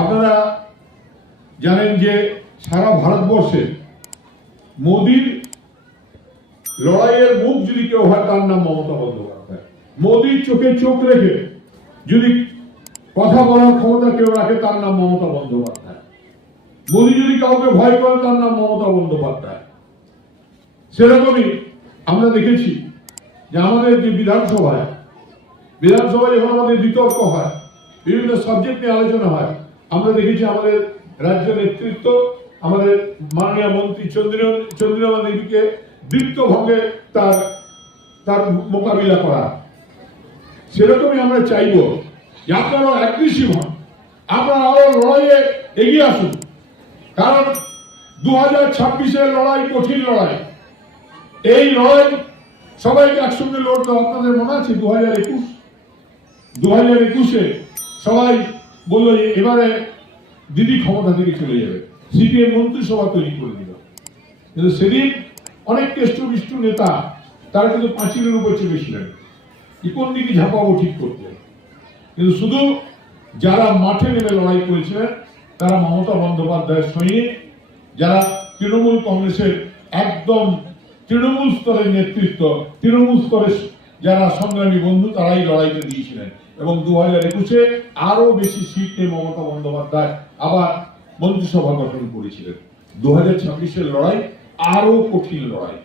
আপনারা জানেন যে সারা ভারতবর্ষে মোদির লড়াইয়ের মুখ যদি কেউ হয় তার নাম মমতা বন্দ্যোপাধ্যায়। মোদির চোখে চোখ রেখে যদি কথা বলার ক্ষমতা কেউ রাখে তার নাম মমতা বন্দ্যোপাধ্যায়। মোদি যদি কাউকে ভয় করে তার নাম মমতা বন্দ্যোপাধ্যায়। সেরকমই আমরা দেখেছি যে আমাদের যে বিধানসভায় যখন আমাদের বিতর্ক হয়, বিভিন্ন সাবজেক্ট নিয়ে আলোচনা হয়, আমরা দেখেছি আমাদের রাজ্য নেতৃত্ব, আমাদের মাননীয় মন্ত্রী চন্দ্রিমা দেবীকে দৃপ্তভঙ্গে তার মোকাবিলা করা। সেরকমই আমরা চাইব যে আপনারা অ্যাগ্রেসিভ হন, আপনারা আরো লড়াইয়ে এগিয়ে আসুন। কারণ 2026-এর লড়াই কঠিন লড়াই। এই লড়াই সবাইকে একসঙ্গে লড়তে। আপনাদের মনে আছে 2021-এ সবাই বললো যে এবারে দিদি ক্ষমতা থেকে চলে যাবে, সিপিএম মন্ত্রিসভা তৈরি করে দিল। কিন্তু সেদিন অনেক কেষ্ট নেতা তারা কিন্তু পাঁচিলের উপর চেপেছিলেন, কোন দিকে ঝাঁপাবো ঠিক করতে। কিন্তু শুধু যারা মাঠে নেমে লড়াই করেছিলেন তারা মমতা বন্দ্যোপাধ্যায়ের সৈনিক, যারা তৃণমূল কংগ্রেসের একদম তৃণমূল স্তরের নেতৃত্ব, তৃণমূল স্তরের যারা সংগ্রামী বন্ধু, তারাই লড়াইতে দিয়েছিলেন। এবং 2021-এ আরো বেশি সিট নিয়ে মমতা বন্দ্যোপাধ্যায় আবার মন্ত্রিসভা গঠন করেছিলেন। 2026-এর লড়াই আরো কঠিন লড়াই।